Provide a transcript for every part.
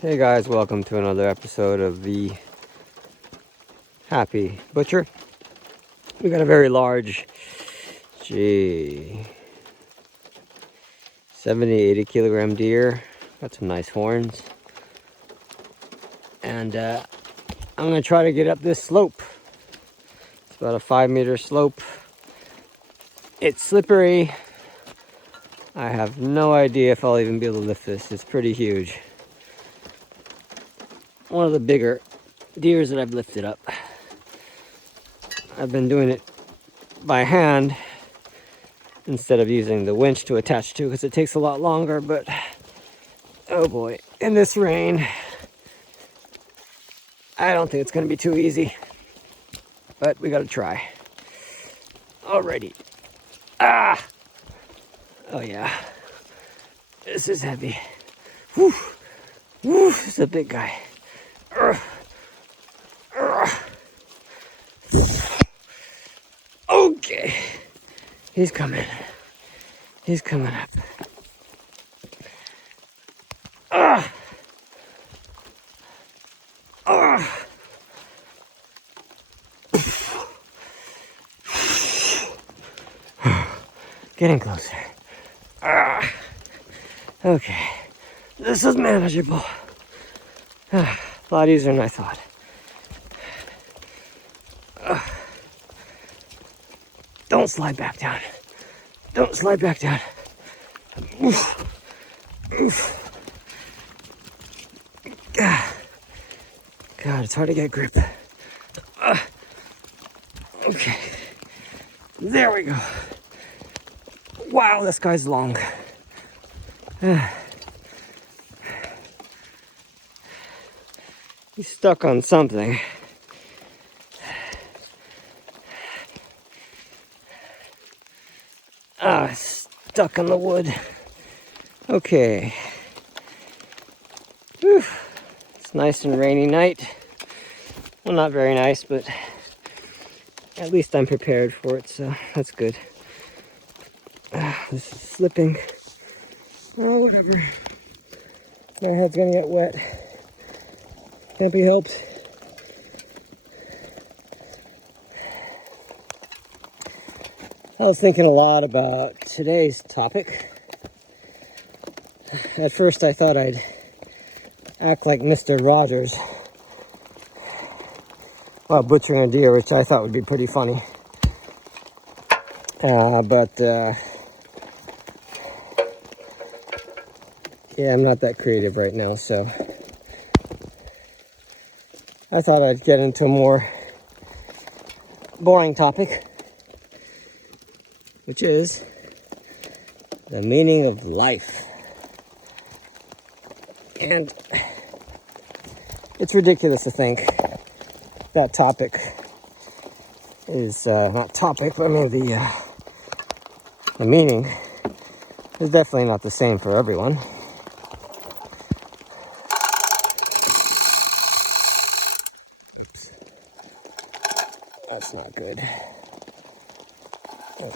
Hey guys, welcome to another episode of the Happy Butcher. We got a very large, 70, 80 kilogram deer. Got some nice horns. And I'm gonna try to get up this slope. It's about a 5-meter slope. It's slippery. I have no idea if I'll even be able to lift this. It's pretty huge. One of the bigger deers that I've lifted up. I've been doing it by hand instead of using the winch to attach to because it takes a lot longer, but oh boy, in this rain, I don't think it's gonna be too easy, but we gotta try. Alrighty. Ah! Oh yeah, this is heavy. Whew. Whew, this is a big guy. Okay, he's coming. He's coming up. Getting closer. Okay, this is manageable. A lot easier than I thought. Don't slide back down. Don't slide back down. Oof. Oof. God, it's hard to get grip. Okay. There we go. Wow, this guy's long. He's stuck on something. Stuck in the wood. Okay. Whew. It's a nice and rainy night. Well, not very nice, but at least I'm prepared for it, so that's good. This is slipping. Oh, whatever. My head's gonna get wet. Can't be helped. I was thinking a lot about today's topic. At first I thought I'd act like Mr. Rogers while butchering a deer, which I thought would be pretty funny. But yeah, I'm not that creative right now, so I thought I'd get into a more boring topic, which is the meaning of life. And it's ridiculous to think that topic is not topic, but I mean the meaning is definitely not the same for everyone. Oops. That's not good. Ugh.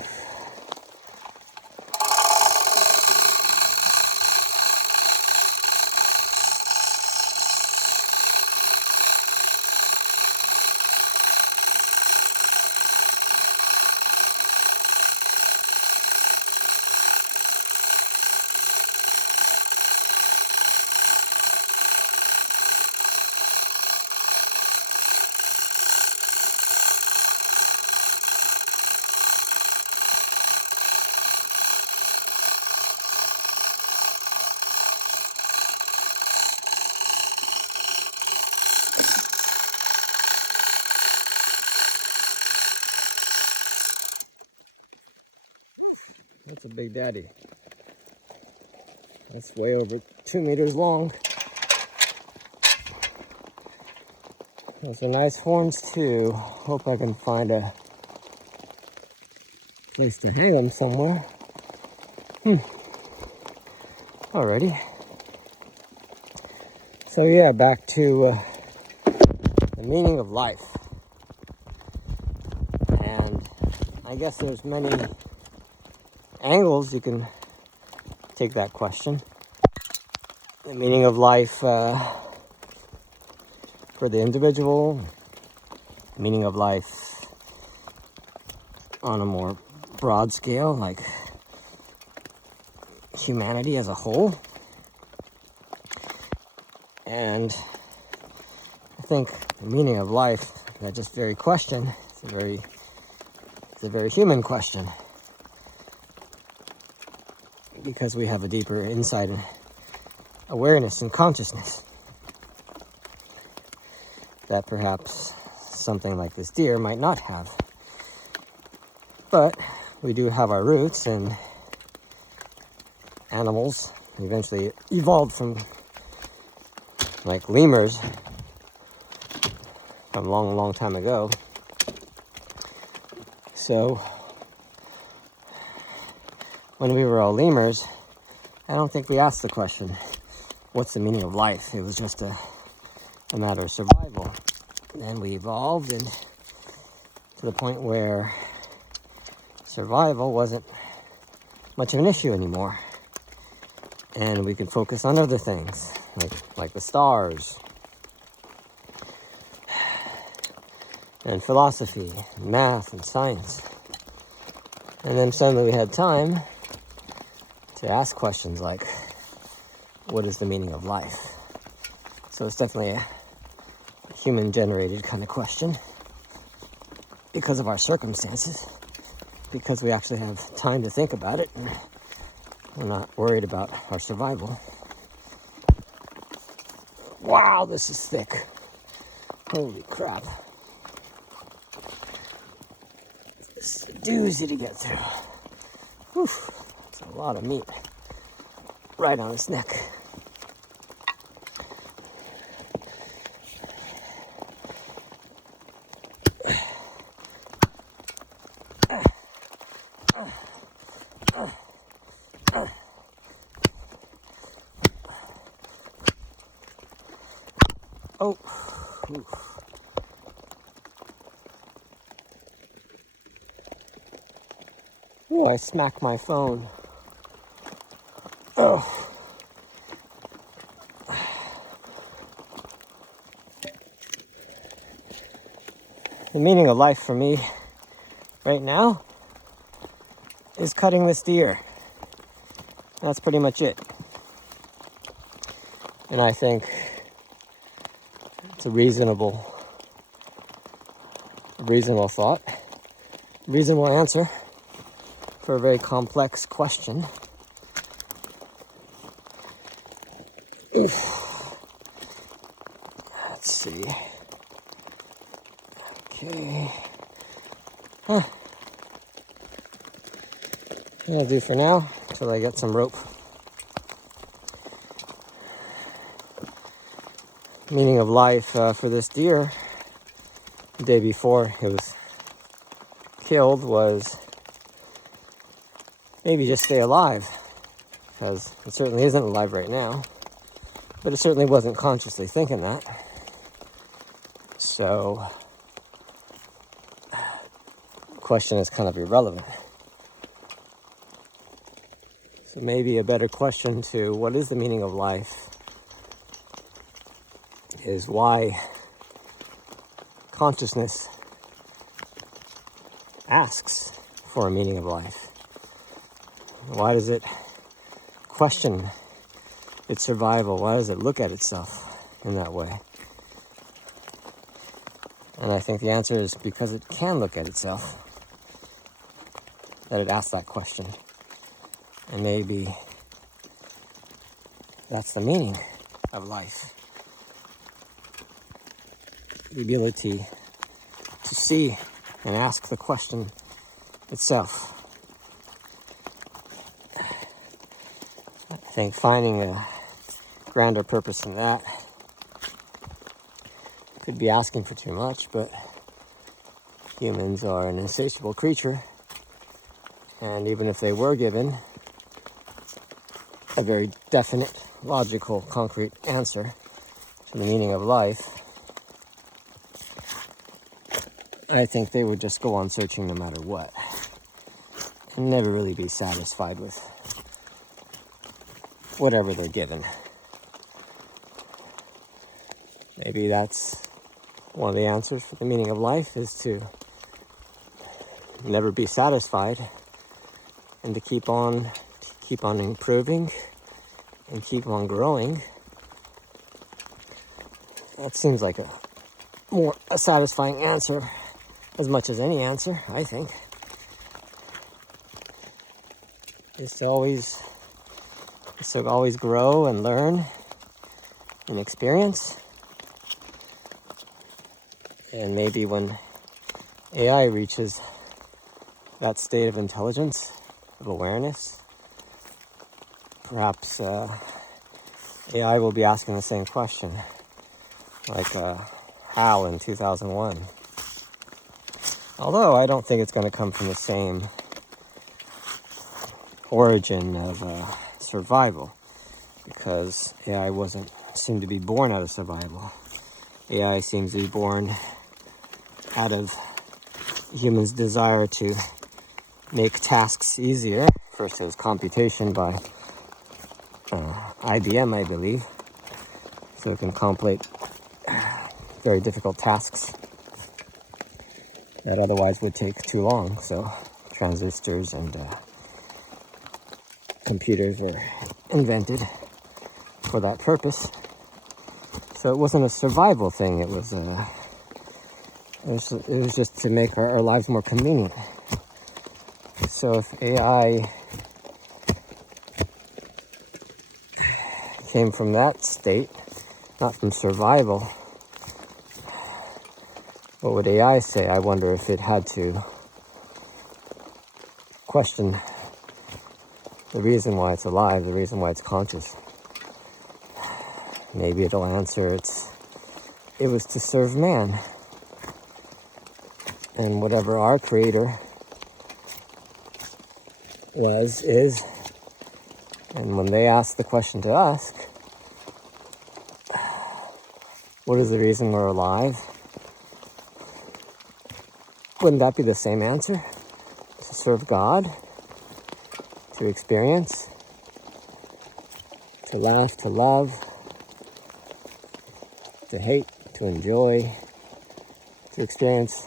That's a big daddy. That's way over 2 meters long. Those are nice horns too. Hope I can find a place to hang them somewhere. Alrighty. So yeah, back to the meaning of life. And I guess there's many angles you can take that question. the meaning of life for the individual, the meaning of life on a more broad scale, like humanity as a whole. And I think the meaning of life, that just very question, it's a very human question, because we have a deeper insight and awareness and consciousness that perhaps something like this deer might not have. But we do have our roots, and animals eventually evolved from like lemurs from a long, long time ago. So when we were all lemurs, I don't think we asked the question, what's the meaning of life? It was just a matter of survival. Then we evolved and to the point where survival wasn't much of an issue anymore. And we could focus on other things, like the stars, and philosophy, and math, and science. And then suddenly we had time to ask questions like, what is the meaning of life? So it's definitely a human-generated kind of question because of our circumstances, because we actually have time to think about it, and we're not worried about our survival. Wow, this is thick. Holy crap. This is a doozy to get through. Whew, it's a lot of meat right on its neck. Oh, oof. Ooh, I smacked my phone. Oh. The meaning of life for me right now is cutting this deer. That's pretty much it. And I think it's a reasonable thought, reasonable answer for a very complex question. Oof. Let's see. Okay. That'll do for now until I get some rope. Meaning of life for this deer the day before it was killed was maybe just stay alive, because it certainly isn't alive right now, but it certainly wasn't consciously thinking that. So the question is kind of irrelevant. So maybe a better question to what is the meaning of life is why consciousness asks for a meaning of life. Why does it question its survival? Why does it look at itself in that way? And I think the answer is because it can look at itself, that it asks that question. And maybe that's the meaning of life. The ability to see and ask the question itself. I think finding a grander purpose than that could be asking for too much, but humans are an insatiable creature, and even if they were given a very definite, logical, concrete answer to the meaning of life, I think they would just go on searching no matter what, and never really be satisfied with whatever they're given. Maybe that's one of the answers for the meaning of life, is to never be satisfied and to keep on improving and keep on growing. That seems like a satisfying answer, as much as any answer, I think. Is to always grow and learn and experience. And maybe when AI reaches that state of intelligence, of awareness, perhaps AI will be asking the same question, like HAL in 2001. Although I don't think it's going to come from the same origin of survival, because AI seemed to be born out of survival. AI seems to be born out of humans' desire to make tasks easier. First it was computation by IBM, I believe, so it can complete very difficult tasks that otherwise would take too long. So transistors and computers were invented for that purpose. So it wasn't a survival thing. It was just to make our lives more convenient. So if AI came from that state, not from survival, what would AI say? I wonder if it had to question the reason why it's alive, the reason why it's conscious. Maybe it'll answer it was to serve man. And whatever our creator is, and when they ask the question to us, what is the reason we're alive? Wouldn't that be the same answer? To serve God, to experience, to laugh, to love, to hate, to enjoy, to experience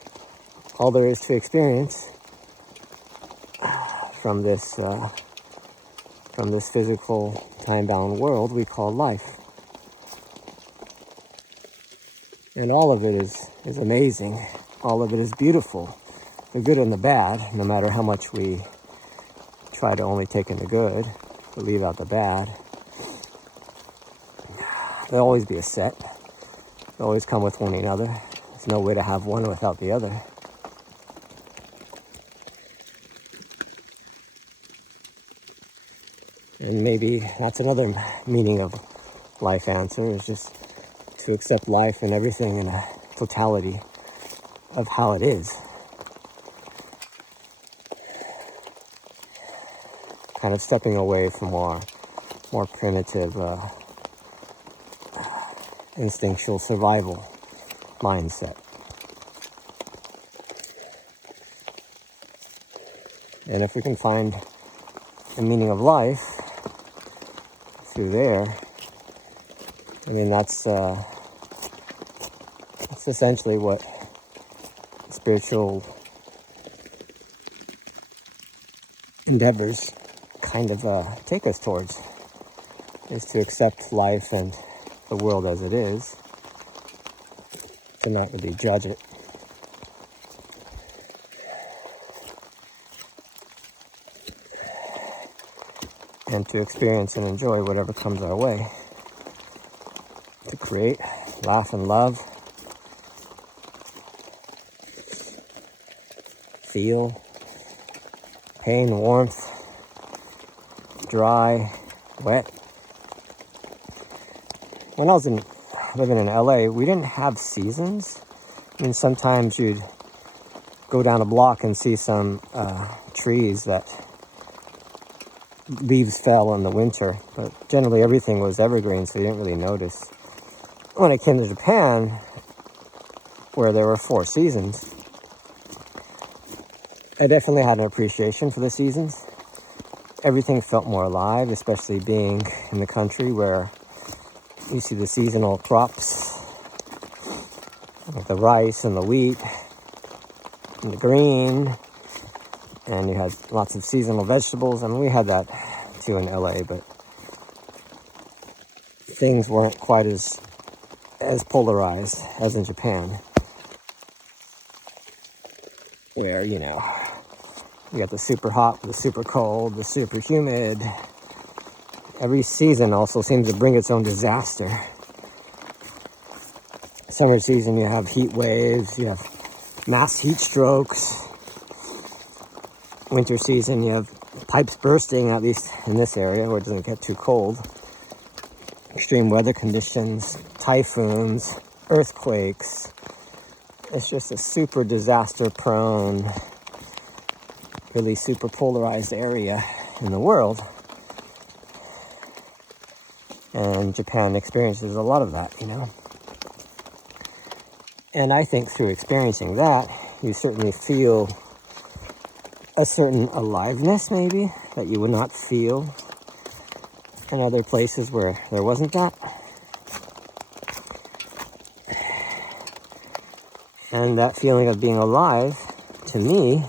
all there is to experience from this physical, time-bound world we call life. And all of it is amazing. All of it is beautiful. The good and the bad, no matter how much we try to only take in the good, but leave out the bad. There'll always be a set. They'll always come with one another. There's no way to have one without the other. And maybe that's another meaning of life answer, is just to accept life and everything in a totality of how it is. Kind of stepping away from our more primitive instinctual survival mindset. And if we can find the meaning of life through there, I mean, that's essentially what spiritual endeavors kind of take us towards, is to accept life and the world as it is, to not really judge it. And to experience and enjoy whatever comes our way. To create, laugh and love, feel pain, warmth, dry, wet. When I was living in LA, we didn't have seasons. I mean, sometimes you'd go down a block and see some trees that leaves fell in the winter, but generally everything was evergreen, so you didn't really notice. When I came to Japan, where there were 4 seasons, I definitely had an appreciation for the seasons. Everything felt more alive, especially being in the country where you see the seasonal crops like the rice and the wheat and the green, and you had lots of seasonal vegetables. I mean, we had that too in LA, but things weren't quite as polarized as in Japan, where, you know, you got the super hot, the super cold, the super humid. Every season also seems to bring its own disaster. Summer season, you have heat waves, you have mass heat strokes. Winter season, you have pipes bursting, at least in this area where it doesn't get too cold. Extreme weather conditions, typhoons, earthquakes. It's just a super disaster prone, really super polarized area in the world. And Japan experiences a lot of that, you know. And I think through experiencing that, you certainly feel a certain aliveness, maybe, that you would not feel in other places where there wasn't that. And that feeling of being alive, to me,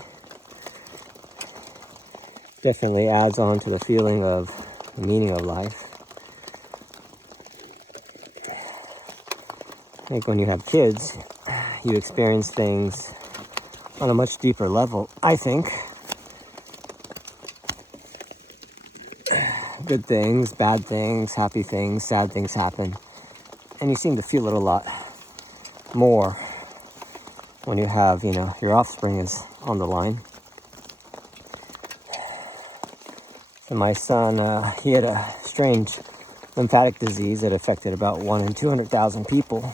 definitely adds on to the feeling of the meaning of life. I think when you have kids, you experience things on a much deeper level, I think. Good things, bad things, happy things, sad things happen. And you seem to feel it a lot more when you have, you know, your offspring is on the line. And my son, he had a strange lymphatic disease that affected about 1 in 200,000 people.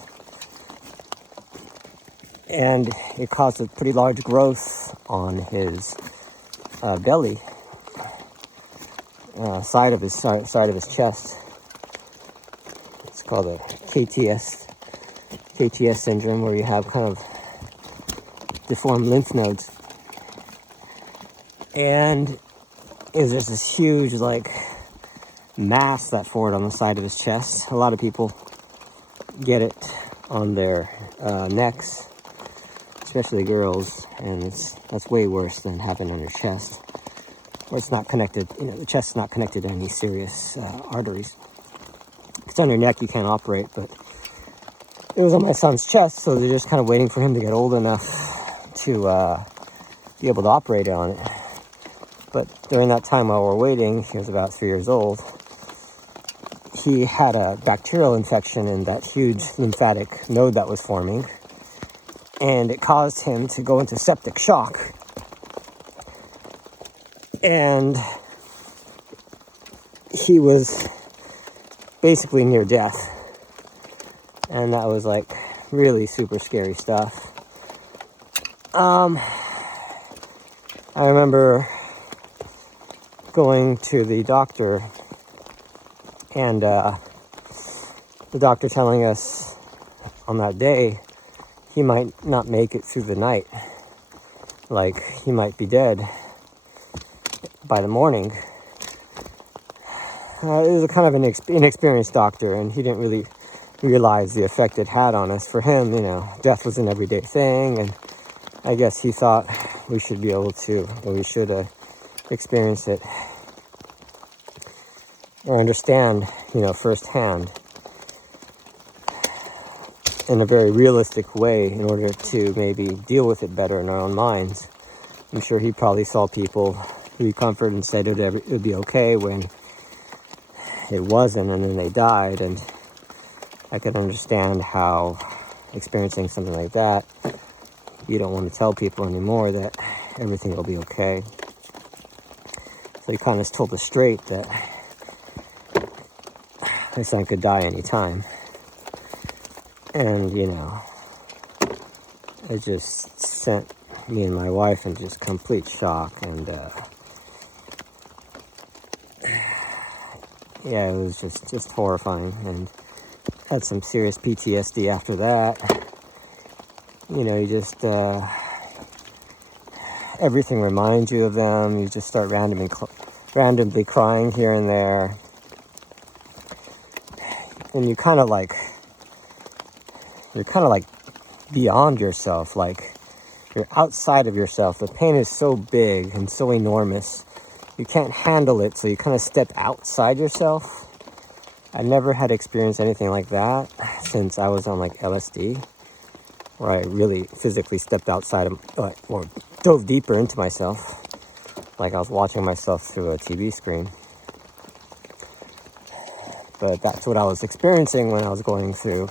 And it caused a pretty large growth on his belly, side of his chest. It's called a KTS syndrome, where you have kind of deformed lymph nodes. And there's just this huge, like, mass that formed on the side of his chest. A lot of people get it on their necks, especially girls, and that's way worse than having it on your chest, where it's not connected. You know, the chest's not connected to any serious arteries. If it's on your neck, you can't operate, but it was on my son's chest, so they're just kind of waiting for him to get old enough to be able to operate on it. But during that time while we're waiting, he was about 3 years old, he had a bacterial infection in that huge lymphatic node that was forming, and it caused him to go into septic shock. And he was basically near death. And that was like really super scary stuff. I remember going to the doctor, and the doctor telling us on that day he might not make it through the night. Like, he might be dead by the morning. It was a kind of an inexperienced doctor, and he didn't really realize the effect it had on us. For him, you know, death was an everyday thing, and I guess he thought we should be able to, or we should experience it or understand, you know, firsthand in a very realistic way in order to maybe deal with it better in our own minds. I'm sure he probably saw people who he comforted and said it would be okay when it wasn't, and then they died. And I could understand how experiencing something like that, you don't want to tell people anymore that everything will be okay. So he kind of told us straight that my son could die anytime. And, you know, it just sent me and my wife in just complete shock. And, yeah, it was just horrifying. And had some serious PTSD after that. You know, you just, everything reminds you of them. You just start randomly crying here and there. And you're kind of like beyond yourself, like you're outside of yourself. The pain is so big and so enormous. You can't handle it, so you kind of step outside yourself. I never had experienced anything like that since I was on like LSD, where I really physically stepped outside of, or dove deeper into myself, like I was watching myself through a TV screen. But that's what I was experiencing when I was going through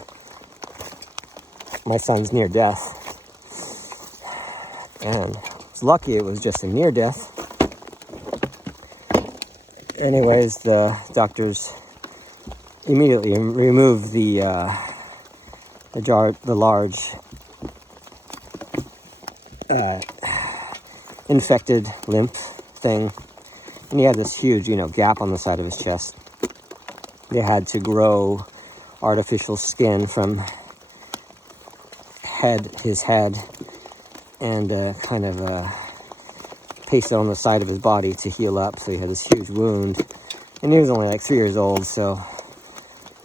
my son's near death. And I was lucky it was just a near death. Anyways, the doctors immediately removed the large infected lymph thing, and he had this huge, gap on the side of his chest. They had to grow artificial skin from his head and kind of paste it on the side of his body to heal up. So he had this huge wound, and he was only like 3 years old, so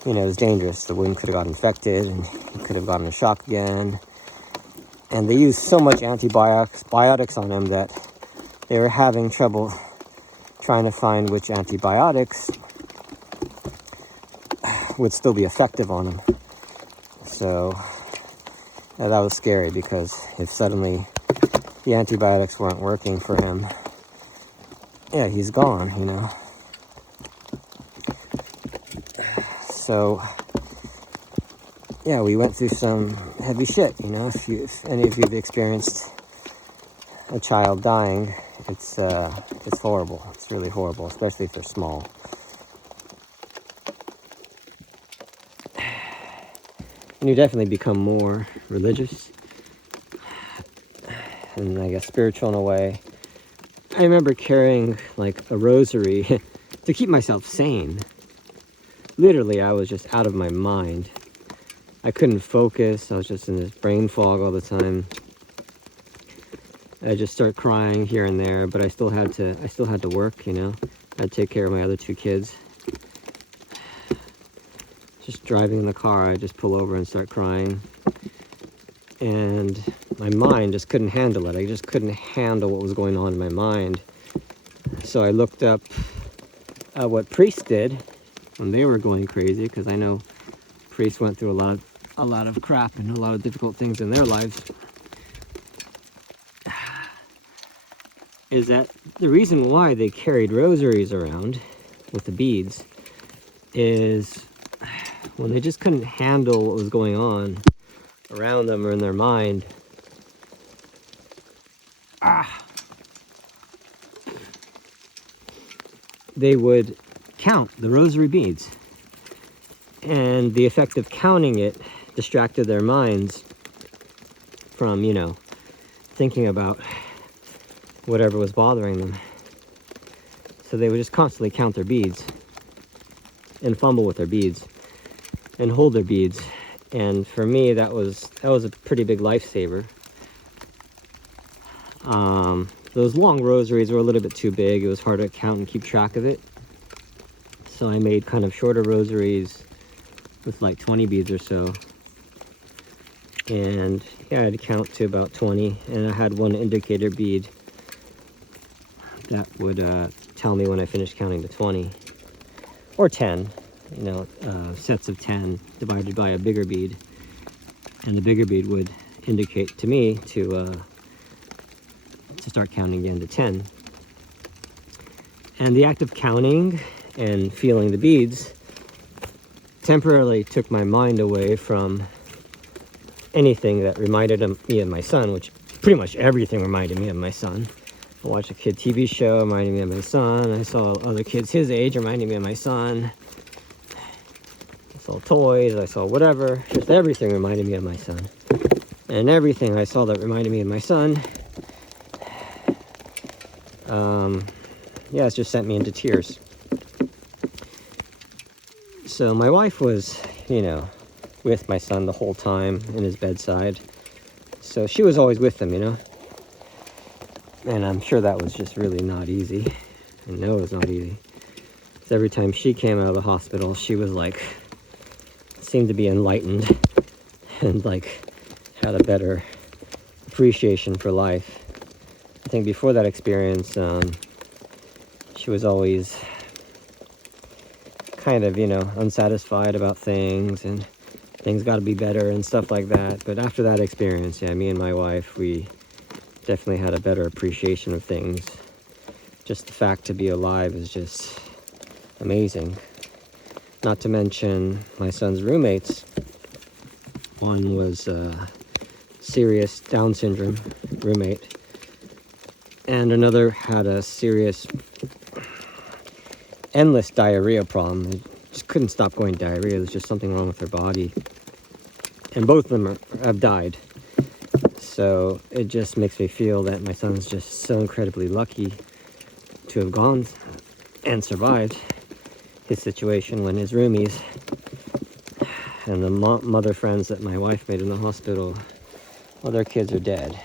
it was dangerous. The wound could have got infected, and he could have gotten a shock again. And they used so much antibiotics on him that they were having trouble trying to find which antibiotics would still be effective on him. So that was scary, because if suddenly the antibiotics weren't working for him, he's gone, So, we went through some heavy shit, if any of you have experienced a child dying, it's horrible. It's really horrible, especially if they're small. And you definitely become more religious and, I guess, spiritual in a way. I remember carrying like a rosary to keep myself sane. Literally, I was just out of my mind. I couldn't focus. I was just in this brain fog all the time. I just start crying here and there, but I still had to work, I'd take care of my other 2 kids. Just driving in the car, I'd just pull over and start crying. And my mind just couldn't handle it. I just couldn't handle what was going on in my mind. So I looked up what priests did when they were going crazy, because I know priests went through a lot of crap and a lot of difficult things in their lives. Is that the reason why they carried rosaries around with the beads is when they just couldn't handle what was going on around them or in their mind. They would count the rosary beads, and the effect of counting it distracted their minds from, thinking about whatever was bothering them. So they would just constantly count their beads and fumble with their beads and hold their beads. And for me, that was a pretty big lifesaver. Those long rosaries were a little bit too big. It was hard to count and keep track of it. So I made kind of shorter rosaries with like 20 beads or so. And I had to count to about 20. And I had one indicator bead that would tell me when I finished counting to 20. Or 10. Sets of 10 divided by a bigger bead, and the bigger bead would indicate to me to start counting again to 10. And the act of counting and feeling the beads temporarily took my mind away from anything that reminded me of my son, which pretty much everything reminded me of my son. I watched a kid TV show reminding me of my son. I saw other kids his age reminding me of my son. I saw toys, I saw whatever, just everything reminded me of my son. And everything I saw that reminded me of my son, it just sent me into tears. So my wife was, with my son the whole time in his bedside. So she was always with him, And I'm sure that was just really not easy. I know it was not easy. Because every time she came out of the hospital, she was like, seemed to be enlightened and like had a better appreciation for life. I think before that experience, she was always kind of, unsatisfied about things, and things got to be better and stuff like that. But after that experience, yeah, me and my wife, we definitely had a better appreciation of things. Just the fact to be alive is just amazing. Not to mention my son's roommates. One was a serious Down syndrome roommate, and another had a serious, endless diarrhea problem. They just couldn't stop going diarrhea. There's just something wrong with their body. And both of them have died. So it just makes me feel that my son's just so incredibly lucky to have gone and survived his situation when his roomies and the mother friends that my wife made in the hospital, well, their kids are dead.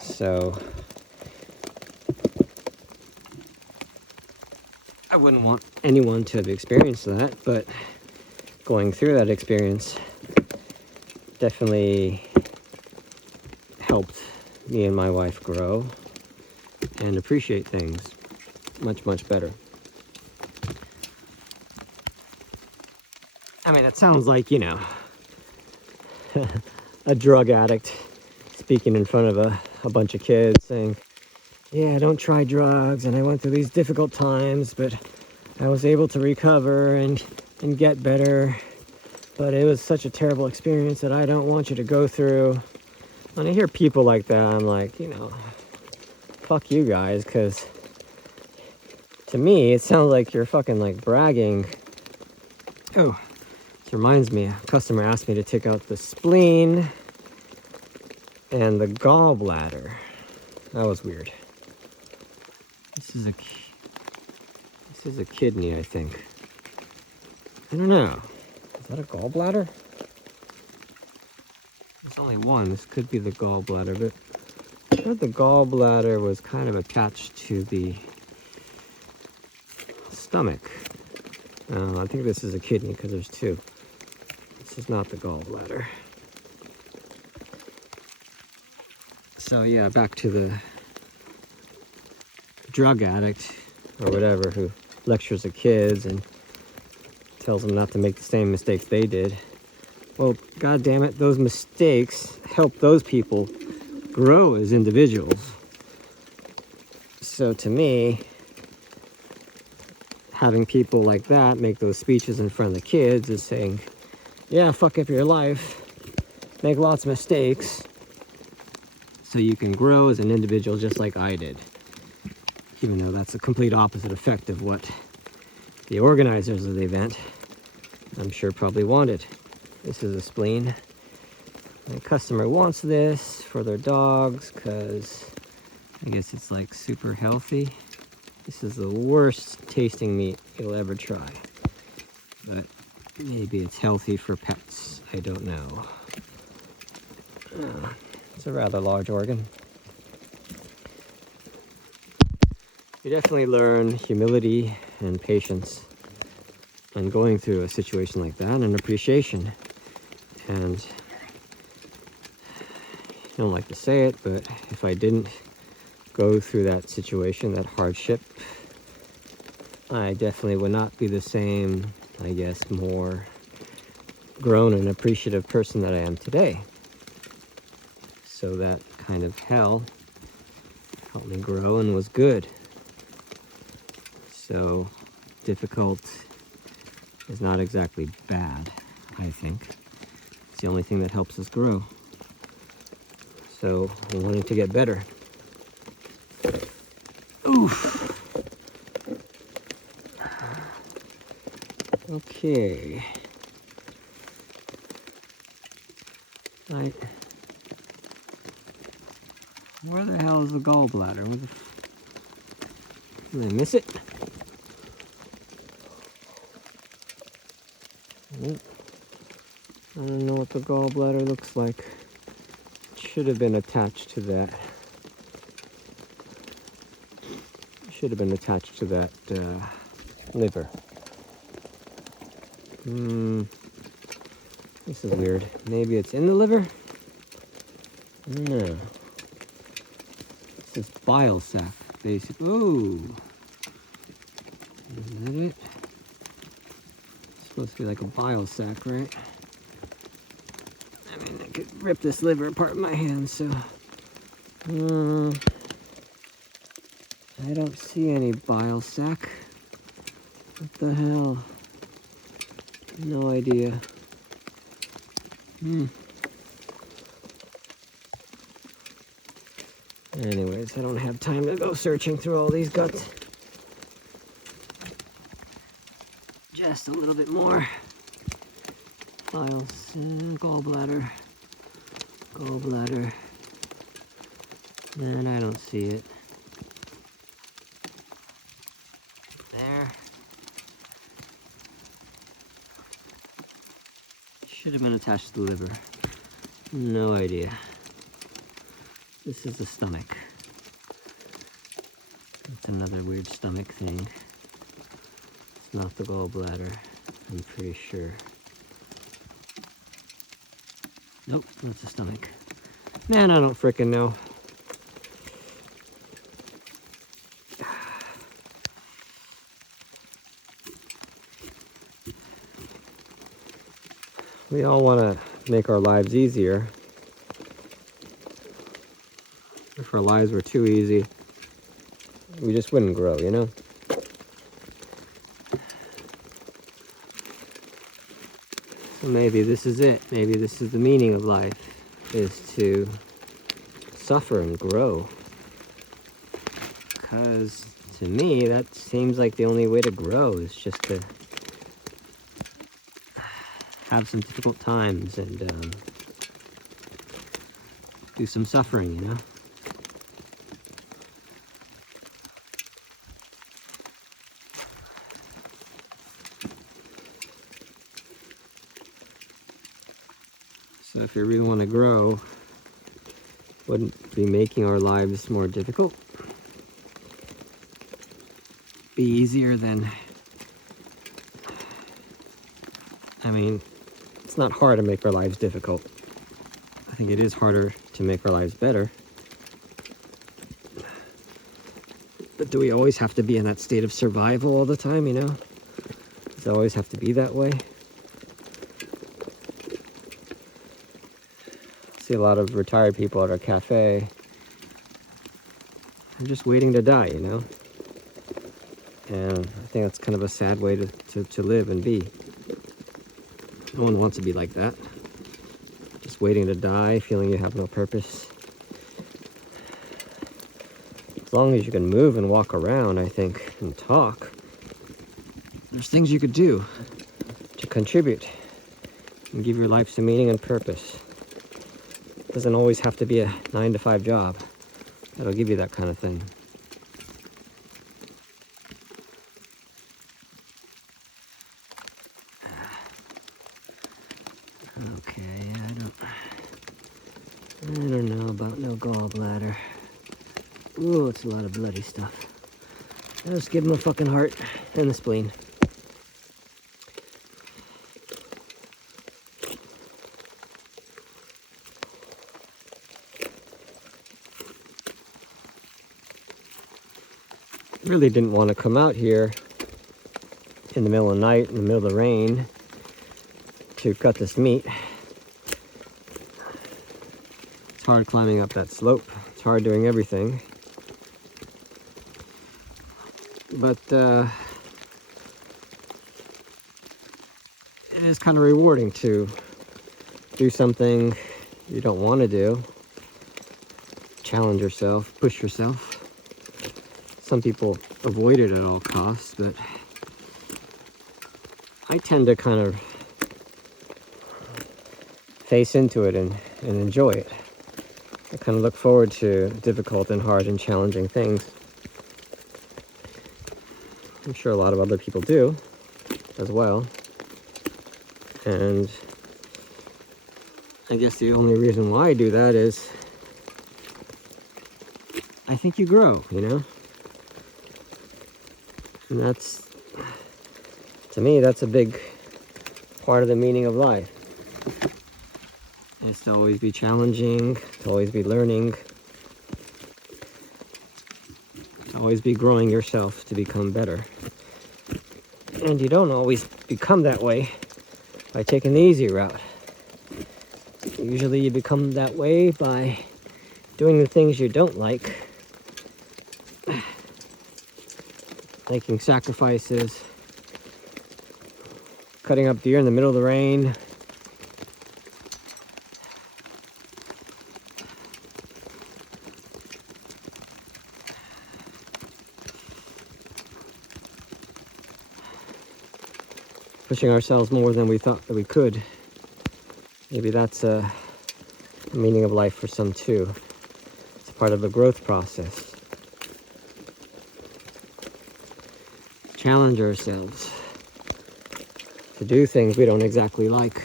So I wouldn't want anyone to have experienced that, but going through that experience definitely helped me and my wife grow and appreciate things much, much better. I mean, it sounds like, a drug addict speaking in front of a bunch of kids saying, yeah, don't try drugs, and I went through these difficult times, but I was able to recover and get better. But it was such a terrible experience that I don't want you to go through. When I hear people like that, I'm like, fuck you guys, because to me, it sounds like you're fucking like bragging. Oh, this reminds me, a customer asked me to take out the spleen and the gallbladder. That was weird. This is a kidney, I think. I don't know. Is that a gallbladder? There's only one. This could be the gallbladder, but I heard the gallbladder was kind of attached to the stomach. I think this is a kidney because there's two. This is not the gallbladder. So yeah, back to the drug addict or whatever who lectures the kids and tells them not to make the same mistakes they did. Well, god damn it, those mistakes help those people grow as individuals. So to me, having people like that make those speeches in front of the kids is saying, yeah, fuck up your life, make lots of mistakes, so you can grow as an individual just like I did. Even though that's the complete opposite effect of what the organizers of the event, I'm sure, probably wanted. This is a spleen. My customer wants this for their dogs because I guess it's like super healthy. This is the worst tasting meat you'll ever try. But maybe it's healthy for pets. I don't know. It's a rather large organ. You definitely learn humility and patience and going through a situation like that, and appreciation. And I don't like to say it, but if I didn't go through that situation, that hardship, I definitely would not be the same, I guess, more grown and appreciative person that I am today. So that kind of hell helped me grow and was good. So difficult is not exactly bad, I think. It's the only thing that helps us grow. So I'm wanting to get better. Oof. Okay. Where the hell is the gallbladder? Did I miss it? Nope. I don't know what the gallbladder looks like. It should have been attached to that. Should have been attached to that liver. This is weird. Maybe it's in the liver? No. This is bile sac, basically. Ooh. Is that it? It's supposed to be like a bile sac, right? I mean, I could rip this liver apart with my hands, so... I don't see any bile sac. What the hell? No idea. Anyways, I don't have time to go searching through all these guts. Just a little bit more. Files, gallbladder, and I don't see it. There. Should have been attached to the liver. No idea. This is the stomach. It's another weird stomach thing. It's not the gallbladder, I'm pretty sure. Nope, that's the stomach. Man, I don't frickin' know. We all want to make our lives easier. If our lives were too easy, we just wouldn't grow, you know? So maybe this is it. Maybe this is the meaning of life, is to suffer and grow. Because to me, that seems like the only way to grow is just to have some difficult times and do some suffering, you know? So if you really want to grow, wouldn't be making our lives more difficult? Be easier than... I mean, it's not hard to make our lives difficult. I think it is harder to make our lives better. But do we always have to be in that state of survival all the time, you know? Does it always have to be that way? I see a lot of retired people at our cafe. I'm just waiting to die, you know? And I think that's kind of a sad way to live and be. No one wants to be like that. Just waiting to die, feeling you have no purpose. As long as you can move and walk around, I think, and talk, there's things you could do to contribute and give your life some meaning and purpose. It doesn't always have to be a 9-to-5 job that'll give you that kind of thing. Okay, I don't know about no gallbladder. Ooh, it's a lot of bloody stuff. I'll just give him a fucking heart and the spleen. Really didn't want to come out here in the middle of the night, in the middle of the rain, to cut this meat. It's hard climbing up that slope. It's hard doing everything. But it is kind of rewarding to do something you don't want to do. Challenge yourself, push yourself. Some people avoid it at all costs, but I tend to kind of face into it and enjoy it. I kind of look forward to difficult and hard and challenging things. I'm sure a lot of other people do as well. And I guess the only reason why I do that is I think you grow, you know? And to me, that's a big part of the meaning of life. is to always be challenging, to always be learning, to always be growing yourself to become better. And you don't always become that way by taking the easy route. Usually you become that way by doing the things you don't like, making sacrifices, cutting up deer in the middle of the rain, pushing ourselves more than we thought that we could. Maybe that's a meaning of life for some too. It's part of the growth process. Challenge ourselves to do things we don't exactly like,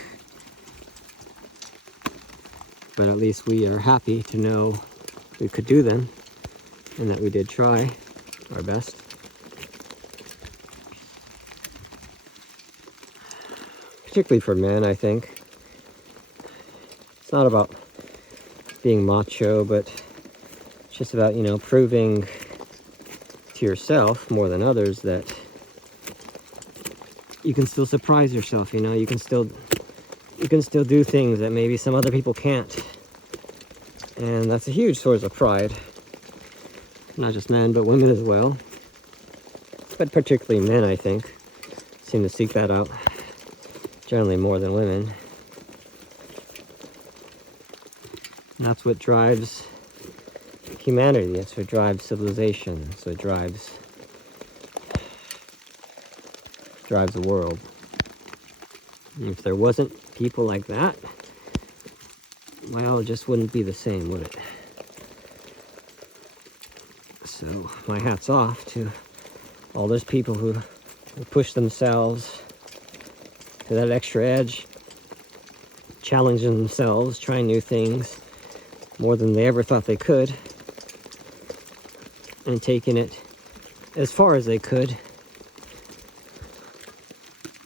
but at least we are happy to know we could do them and that we did try our best. Particularly for men, I think. It's not about being macho, but it's just about, proving to yourself more than others that you can still surprise yourself, you can still do things that maybe some other people can't. And that's a huge source of pride. Not just men, but women as well. But particularly men, I think, seem to seek that out. Generally more than women. And that's what drives humanity. That's what drives civilization. That's what drives the world. And if there wasn't people like that, well, it just wouldn't be the same, would it? So my hat's off to all those people who push themselves to that extra edge, challenging themselves, trying new things more than they ever thought they could, and taking it as far as they could,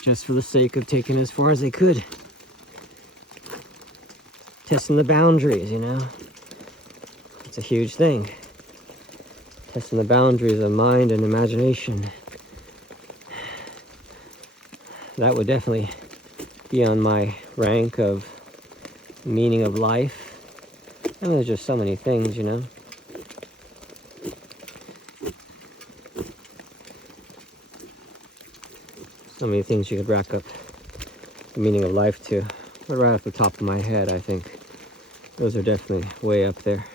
just for the sake of taking it as far as they could. Testing the boundaries, It's a huge thing. Testing the boundaries of mind and imagination. That would definitely be on my rank of meaning of life. And there's just so many things, So many things you could rack up the meaning of life to. But right off the top of my head, I think those are definitely way up there.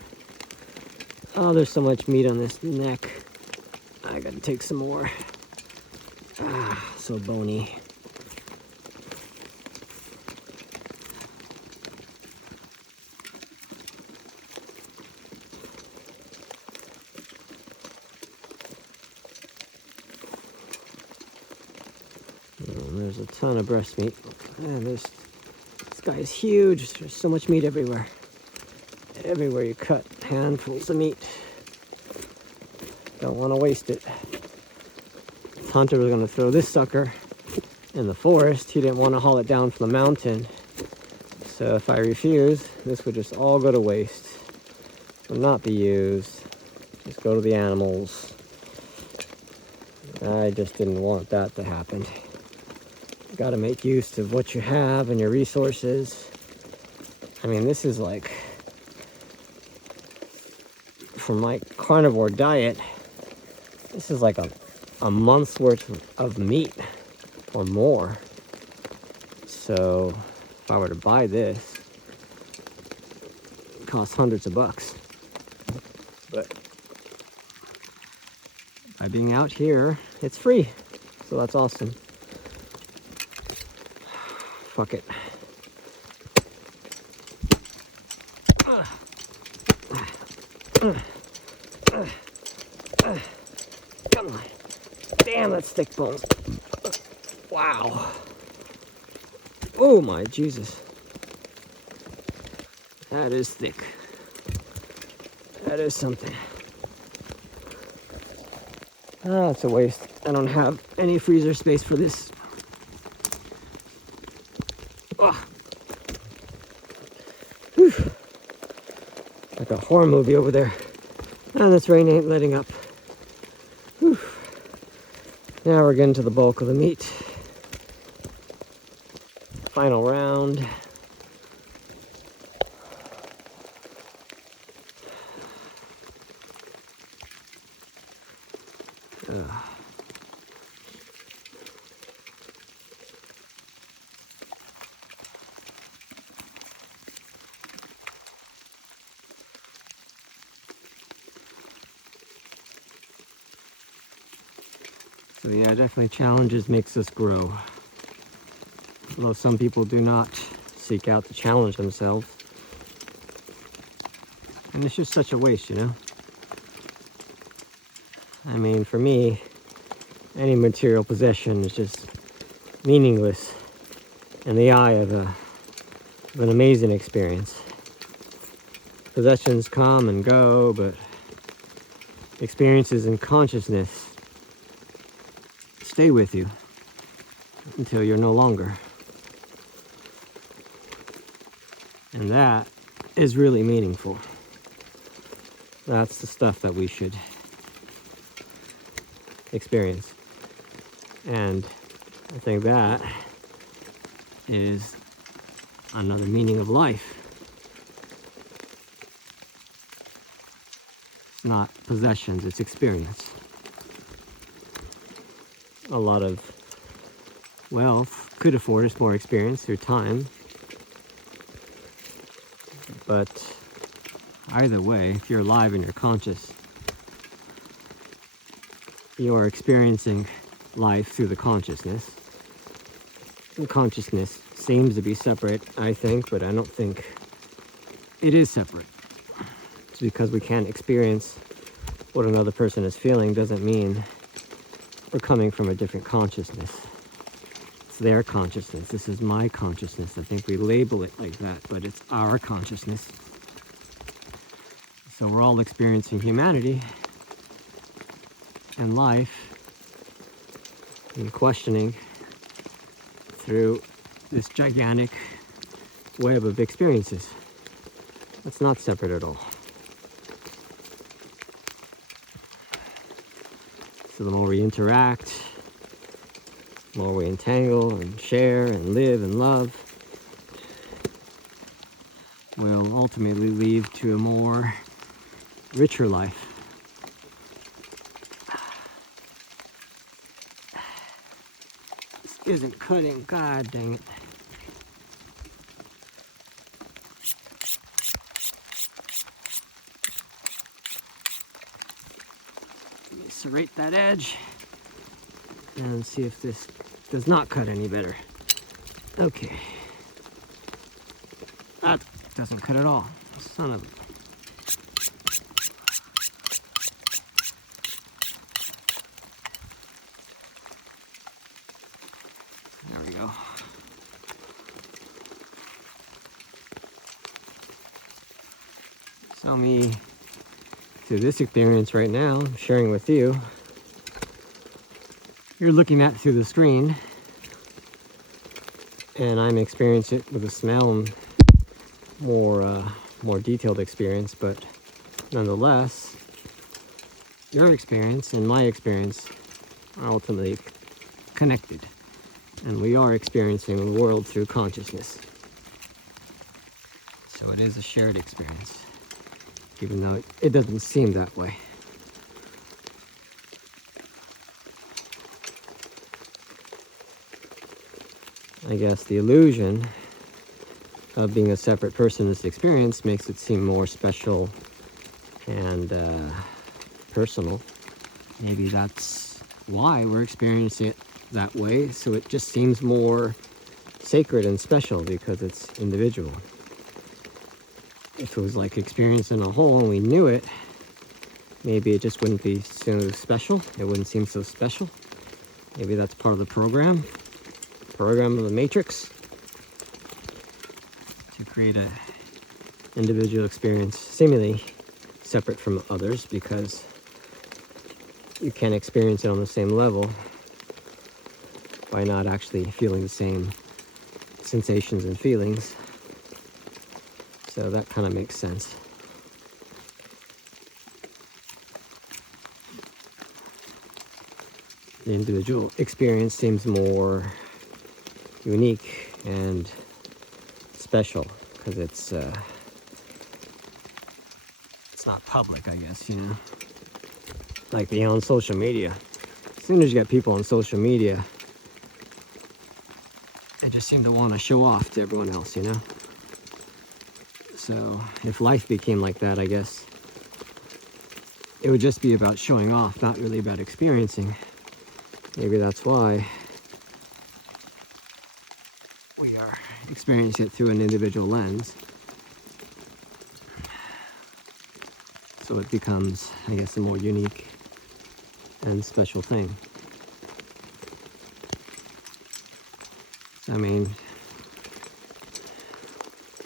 Oh, there's so much meat on this neck. I gotta take some more. Ah, so bony. There's a ton of breast meat. And this guy is huge. There's so much meat everywhere. Everywhere you cut, handfuls of meat. Don't want to waste it. This hunter was going to throw this sucker in the forest. He didn't want to haul it down from the mountain. So if I refuse, this would just all go to waste. Will not be used. Just go to the animals. I just didn't want that to happen. You got to make use of what you have and your resources. I mean, this is like, for my carnivore diet, this is like a month's worth of meat or more. So if I were to buy this, it costs hundreds of bucks. But by being out here, it's free. So that's awesome. Fuck it. Come on. Damn, that's thick bones. Wow. Oh my Jesus. That is thick. That is something. Ah, it's a waste. I don't have any freezer space for this. Whew. Like a horror movie over there. Oh, this rain ain't letting up. Whew. Now we're getting to the bulk of the meat. Final round. So yeah, definitely challenges makes us grow. Although some people do not seek out to challenge themselves. And it's just such a waste, you know? I mean, for me, any material possession is just meaningless in the eye of an amazing experience. Possessions come and go, but experiences and consciousness stay with you until you're no longer. And that is really meaningful. That's the stuff that we should experience. And I think that is another meaning of life. It's not possessions, it's experience. A lot of wealth could afford us more experience through time. But either way, if you're alive and you're conscious, you are experiencing life through the consciousness. And consciousness seems to be separate, I think, but I don't think it is separate. It's because we can't experience what another person is feeling doesn't mean we're coming from a different consciousness. It's their consciousness. This is my consciousness. I think we label it like that, but it's our consciousness. So we're all experiencing humanity and life and questioning through this gigantic web of experiences. That's not separate at all. So the more we interact, the more we entangle and share and live and love, will ultimately lead to a more richer life. This isn't cutting, god dang it. Let me serrate that edge and see if this does not cut any better. Okay. That doesn't cut at all. Son of a... There we go. So me, through this experience right now, I'm sharing with you, you're looking at through the screen, and I'm experiencing it with a smell and more detailed experience, but nonetheless, your experience and my experience are ultimately connected, and we are experiencing the world through consciousness. So it is a shared experience, even though it doesn't seem that way. I guess the illusion of being a separate person in this experience makes it seem more special and personal. Maybe that's why we're experiencing it that way, so it just seems more sacred and special because it's individual. If it was like experiencing a whole and we knew it, maybe it just wouldn't be so special. It wouldn't seem so special. Maybe that's part of the program of the Matrix, to create a individual experience seemingly separate from others, because you can't experience it on the same level by not actually feeling the same sensations and feelings. So that kind of makes sense. The individual experience seems more unique and special because it's not public, I guess, you know. Like being on social media. As soon as you got people on social media, they just seem to want to show off to everyone else, you know. So if life became like that, I guess it would just be about showing off, not really about experiencing. Maybe that's why we are experiencing it through an individual lens. So it becomes, I guess, a more unique and special thing. I mean,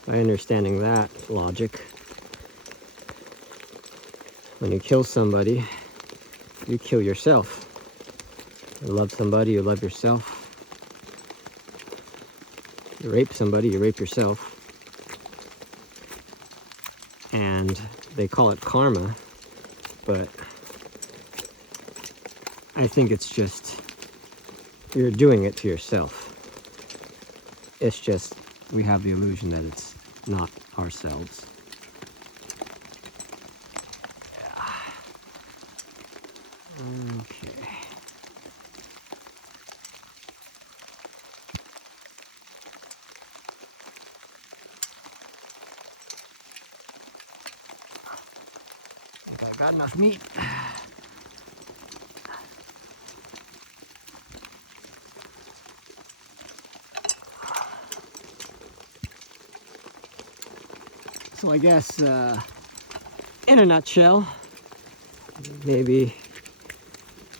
by understanding that logic, when you kill somebody, you kill yourself. You love somebody, you love yourself. You rape somebody, you rape yourself. And they call it karma, but I think it's just, you're doing it to yourself. It's just, we have the illusion that it's not ourselves. Yeah. Okay. I got enough meat. So I guess, in a nutshell, maybe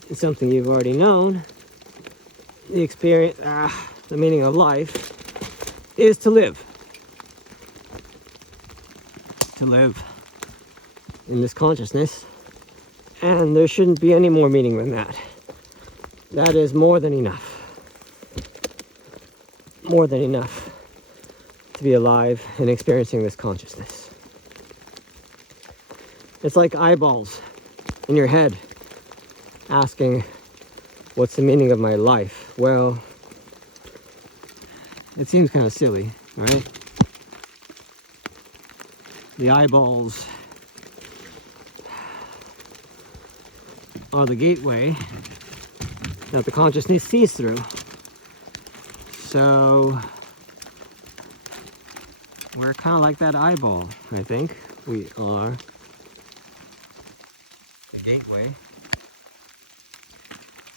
it's something you've already known. The experience, the meaning of life is to live. To live in this consciousness, and there shouldn't be any more meaning than that. That is more than enough. More than enough to be alive and experiencing this consciousness. It's like eyeballs in your head asking, what's the meaning of my life? Well, it seems kind of silly, right? The eyeballs are the gateway that the consciousness sees through. So we're kind of like that eyeball, I think. We are the gateway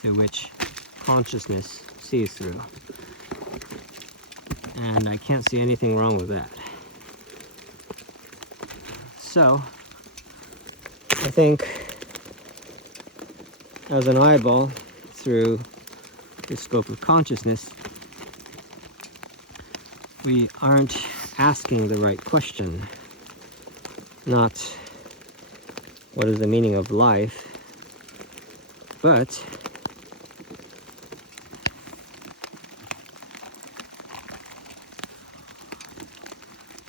to which consciousness sees through. And I can't see anything wrong with that. So I think as an eyeball through the scope of consciousness, we aren't asking the right question. Not what is the meaning of life, but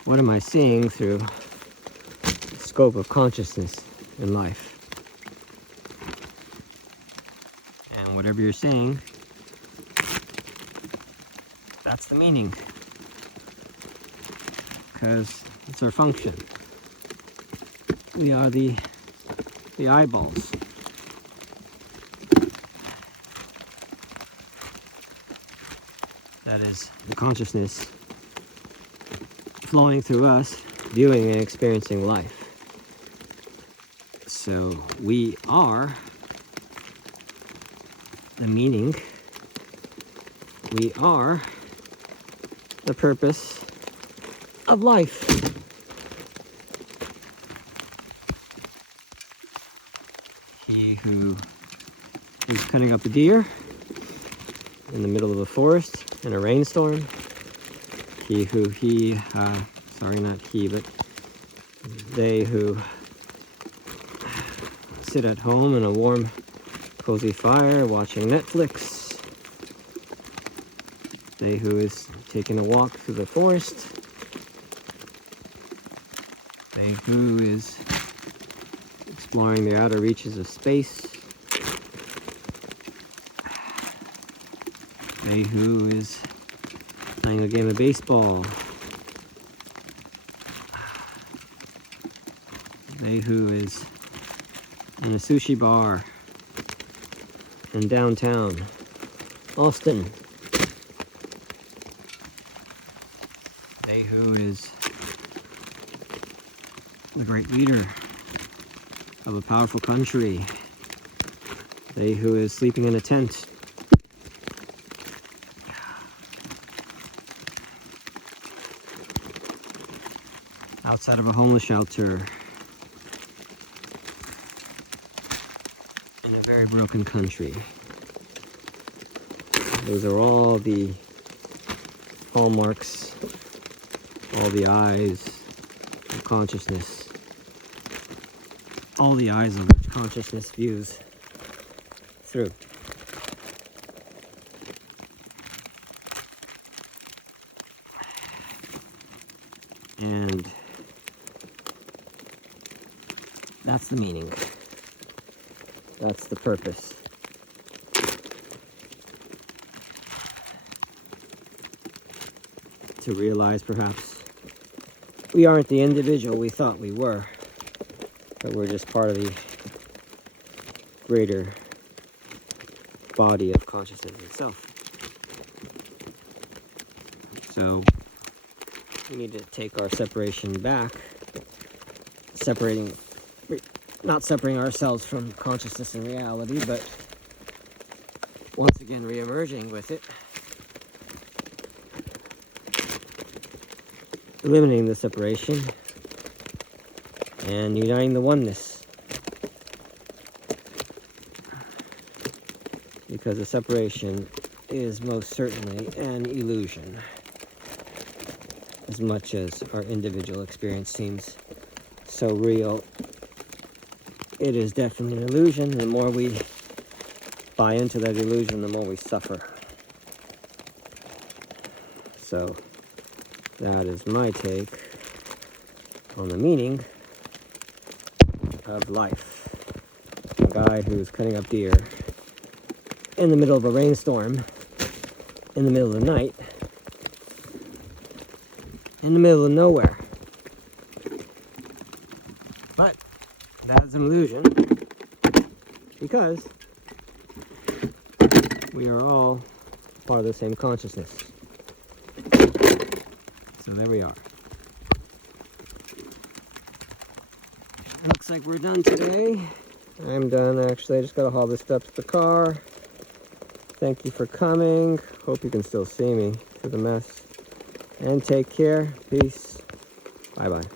what am I seeing through the scope of consciousness in life? And whatever you're saying, that's the meaning. Because it's our function. We are the eyeballs. That is the consciousness flowing through us, viewing and experiencing life. So we are the meaning. We are the purpose of life. He who is cutting up a deer in the middle of a forest in a rainstorm. Sorry, not he, but they who sit at home in a warm, cozy fire watching Netflix. They who is taking a walk through the forest. Behu is exploring the outer reaches of space. Behu is playing a game of baseball. Behu is in a sushi bar in downtown Austin. Behu is the great leader of a powerful country. Behu is sleeping in a tent. Outside of a homeless shelter. In a very broken country. Those are all the hallmarks, all the eyes of consciousness, all the eyes of which consciousness views through. And that's the meaning. That's the purpose. To realize perhaps we aren't the individual we thought we were, but we're just part of the greater body of consciousness itself. So we need to take our separation back, not separating ourselves from consciousness and reality, but once again re-emerging with it, eliminating the separation and uniting the oneness, because the separation is most certainly an illusion. As much as our individual experience seems so real, it is definitely an illusion. The more we buy into that illusion, the more we suffer. So that is my take on the meaning of life. A guy who's cutting up deer in the middle of a rainstorm, in the middle of the night, in the middle of nowhere. But that is an illusion, because we are all part of the same consciousness. So there we are. Looks like we're done today. I'm done actually. I just gotta haul this stuff to the car. Thank you for coming. Hope you can still see me through the mess. And take care. Peace. Bye-bye.